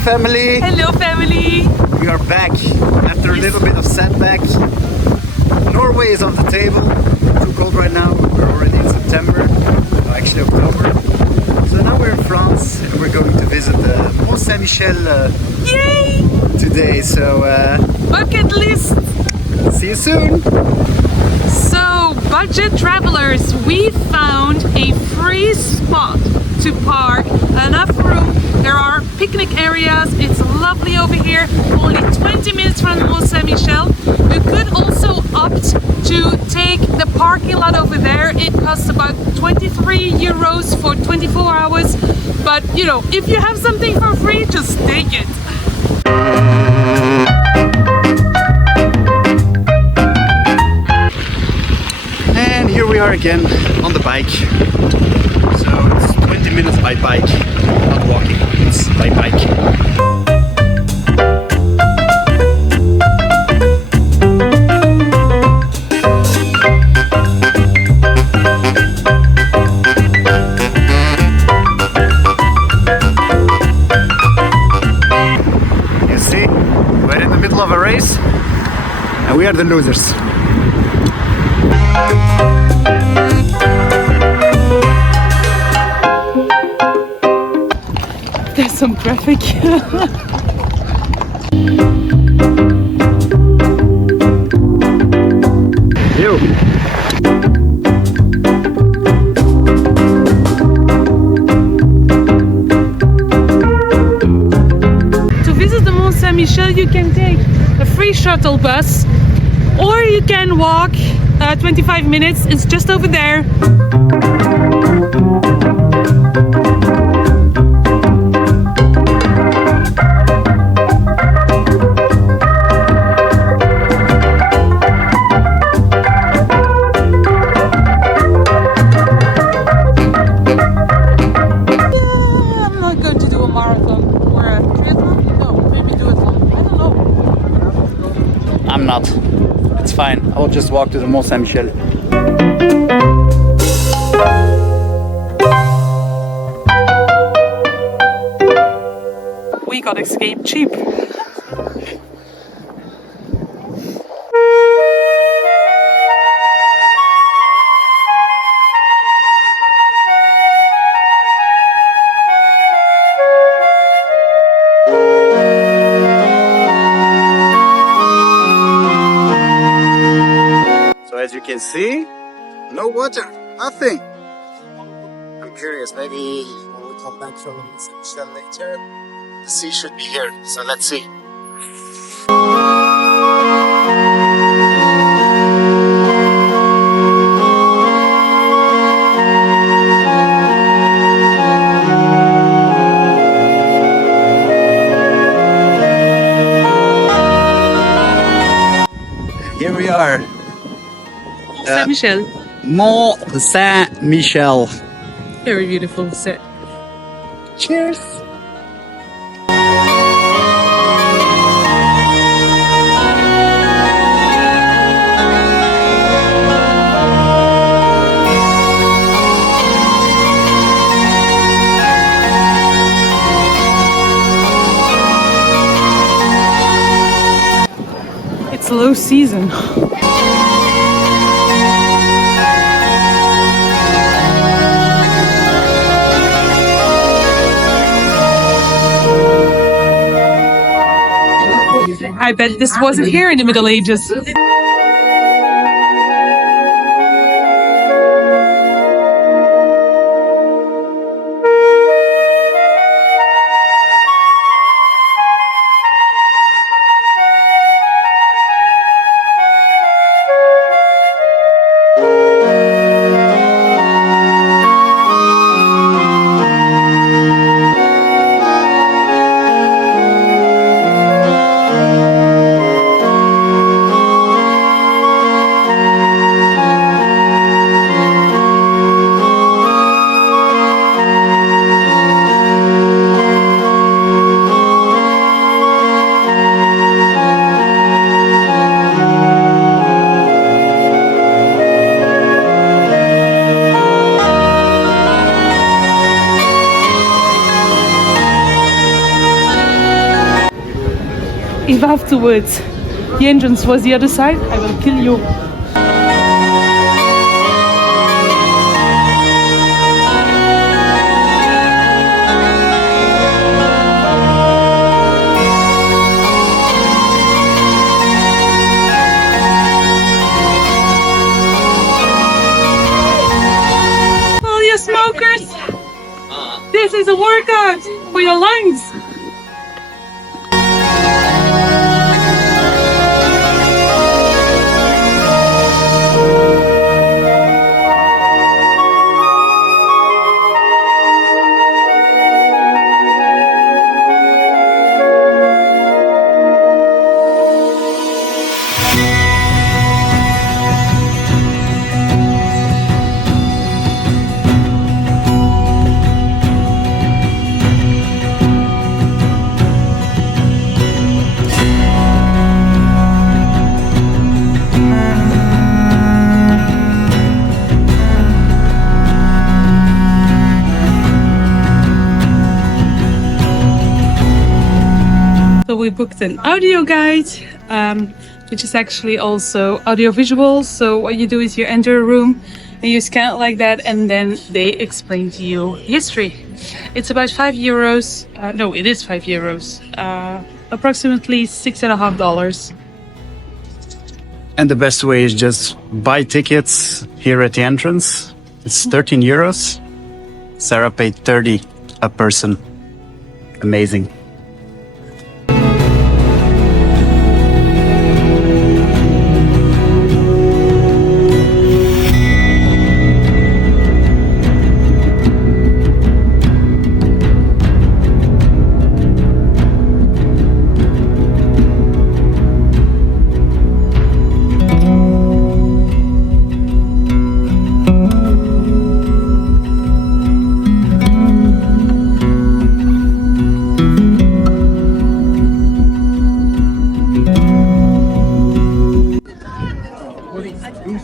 family! Hello family! We are back after a little bit of setback. Norway is off the table. Too cold right now. We're already in September, actually October. So now we're in France and we're going to visit the Mont Saint Michel Yay! today. So Bucket list! see you soon! So, budget travelers, we found a free spot to park, enough room. There are picnic areas, it's lovely over here, only 20 minutes from Mont Saint Michel. You could also opt to take the parking lot over there. It costs about 23 euros for 24 hours. But you know, if you have something for free, just take it. And here we are again on the bike. So it's 20 minutes by bike, not walking, it's by bike. You see, we're in the middle of a race and we are the losers. There's some traffic. Yo. To visit the Mont Saint Michel, you can take a free shuttle bus, or you can walk 25 minutes. It's just over there. I'm not going to do a marathon or a triathlon. No, maybe duathlon. I don't know. I'm not. It's fine. I will just walk to the Mont Saint Michel. We got escape cheap. So as you can see, no water, nothing. I'm curious, maybe when we come back from the Mont Saint Michel later, the sea should be here. So let's see. Here we are. Saint Michel. Mont Saint Michel. Very beautiful set. Cheers. It's low season. I bet this wasn't here in the Middle Ages. if afterwards the entrance was the other side, I will kill you. All you smokers, this is a workout for your lungs. So we booked an audio guide, which is actually also audio-visual. So what you do is you enter a room and you scan it like that, and then they explain to you history. It's about €5. No, it is €5. Approximately $6.50. And the best way is just buy tickets here at the entrance. It's €13. Sarah paid 30 a person. Amazing.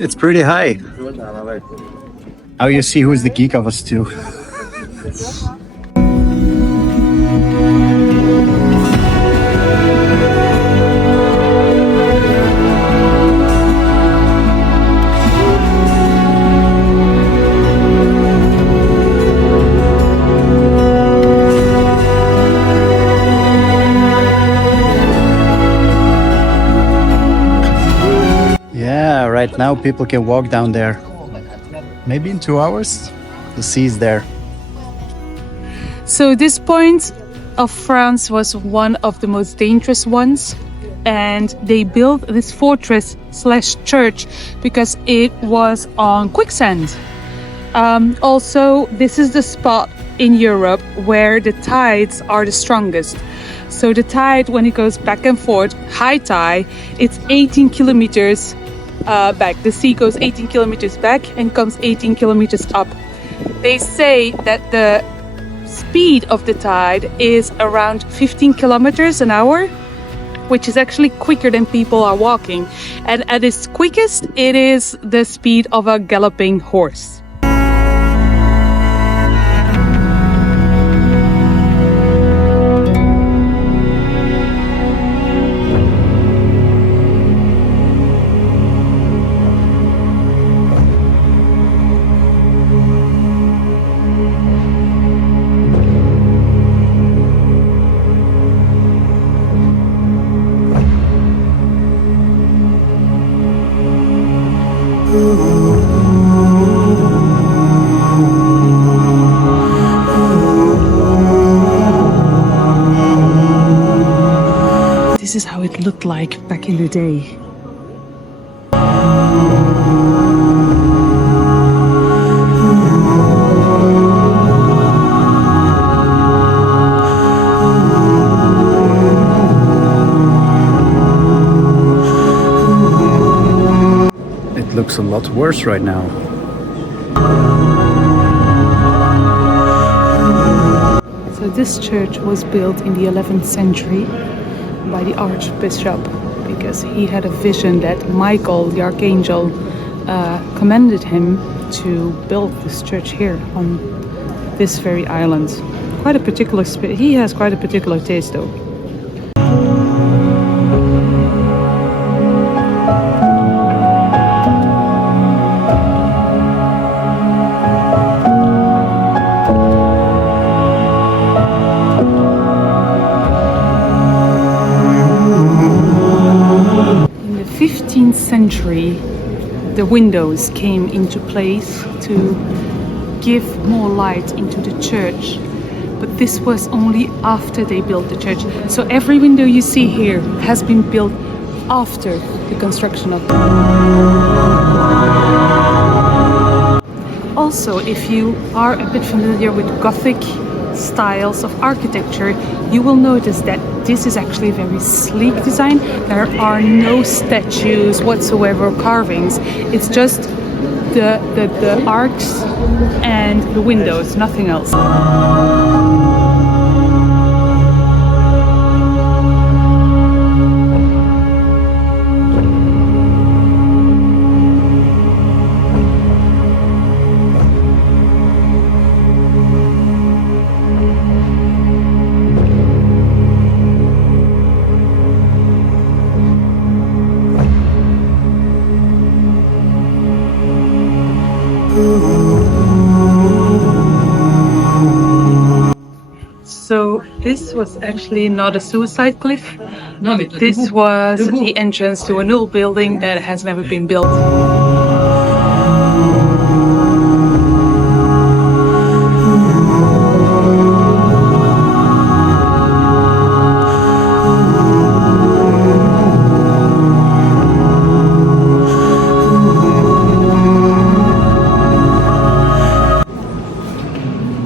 It's pretty high. Now you see who's the geek of us two. Yeah, right now people can walk down there. Maybe in 2 hours. The sea is there. So this point of France was one of the most dangerous ones, and they built this fortress slash church because it was on quicksand. Also, this is the spot in Europe where the tides are the strongest. So the tide, when it goes back and forth, high tide, it's 18 kilometers back. The sea goes 18 kilometers back and comes 18 kilometers up. They say that the speed of the tide is around 15 kilometers an hour, which is actually quicker than people are walking. And at its quickest, it is the speed of a galloping horse. This is how it looked like back in the day. It looks a lot worse right now. So this church was built in the 11th century by the Archbishop because he had a vision that Michael, the Archangel, commanded him to build this church here on this very island. He has quite a particular taste though. the windows came into place to give more light into the church. But this was only after they built the church. So every window you see here has been built after the construction of the... Also, if you are a bit familiar with Gothic styles of architecture, you will notice that this is actually a very sleek design. There are no statues whatsoever, carvings. It's just the arcs and the windows, nothing else. So this was actually not a suicide cliff. This was the entrance to a new building that has never been built.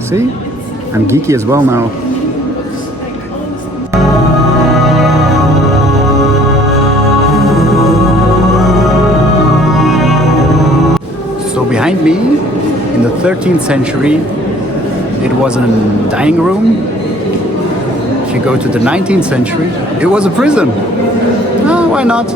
See? I'm geeky as well now. So behind me, in the 13th century, it was a dining room. If you go to the 19th century, it was a prison. Oh, why not?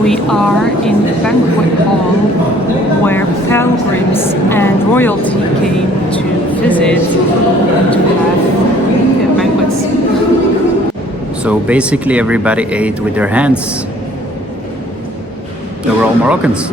We are in the banquet hall where pilgrims and royalty came to visit and to have banquets. So basically everybody ate with their hands. They were all Moroccans.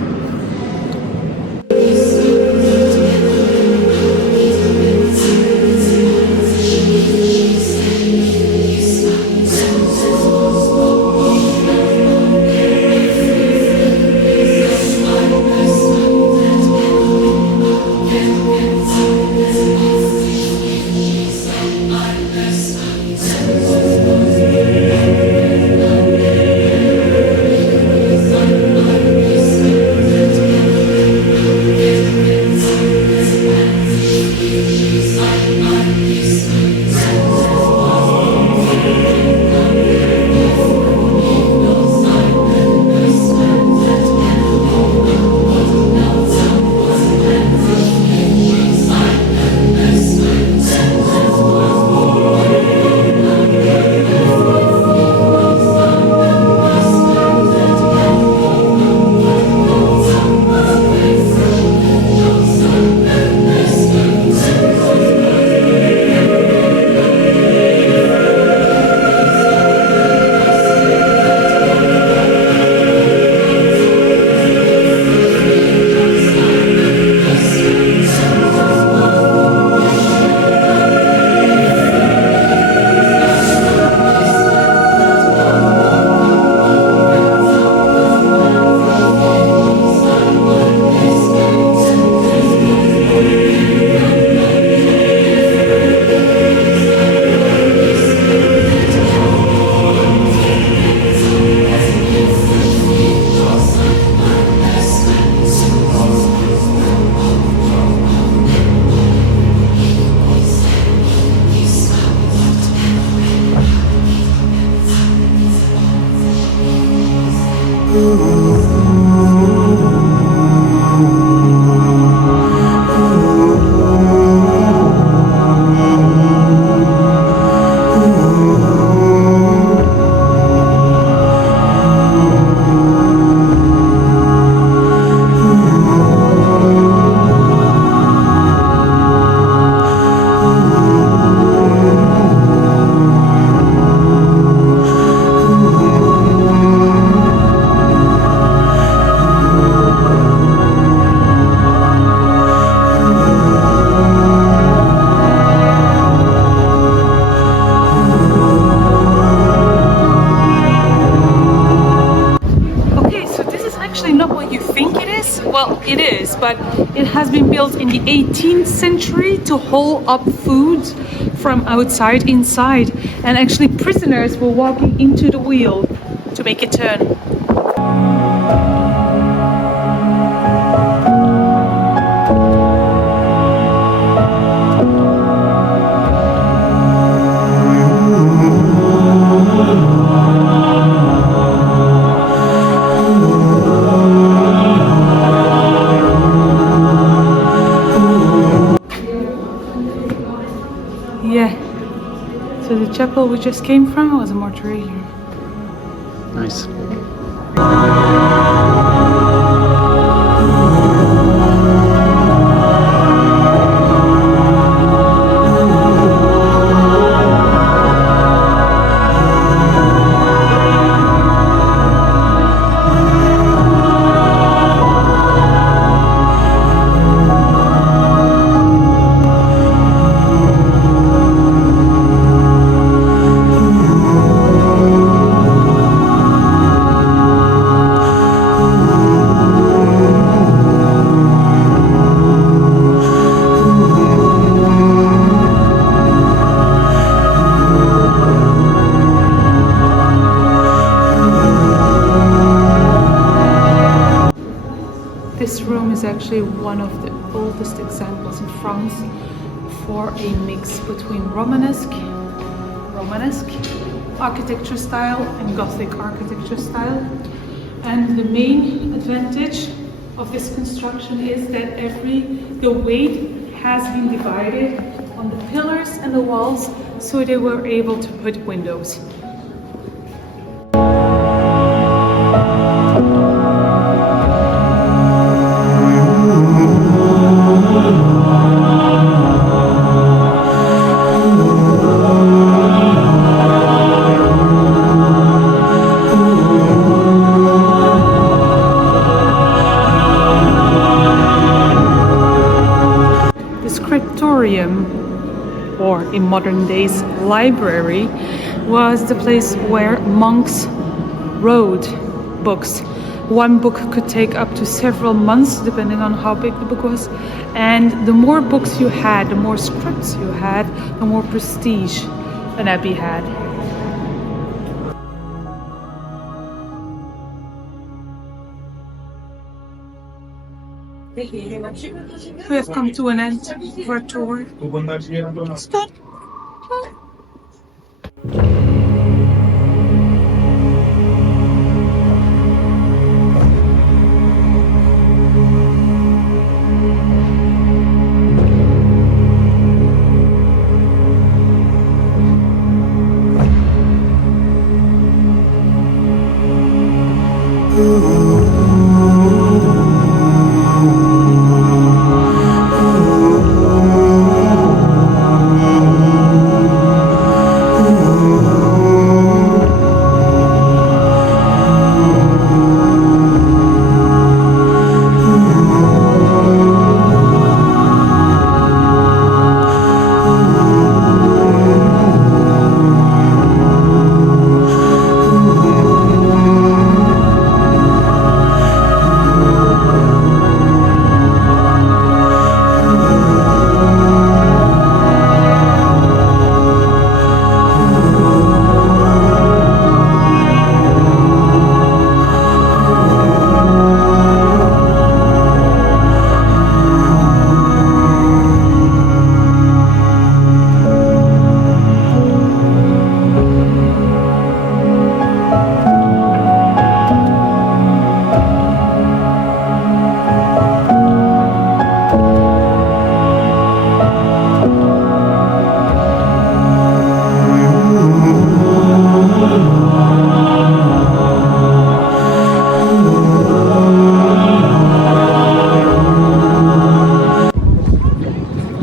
the 18th century to haul up food from outside inside, and actually prisoners were walking into the wheel to make it turn. Yeah, so the chapel we just came from was a mortuary here. Nice. This room is actually one of the oldest examples in France for a mix between Romanesque architecture style and Gothic architecture style. And the main advantage of this construction is that the weight has been divided on the pillars and the walls, so they were able to put windows. Scriptorium, or in modern days library, was the place where monks wrote books. One book could take up to several months depending on how big the book was, and the more books you had, the more scripts you had, the more prestige an abbey had. We have come to an end of our tour. It's good.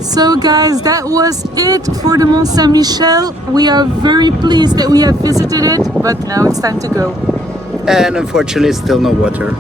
So guys, that was it for the Mont Saint Michel. We are very pleased that we have visited it, but now it's time to go. And unfortunately still no water.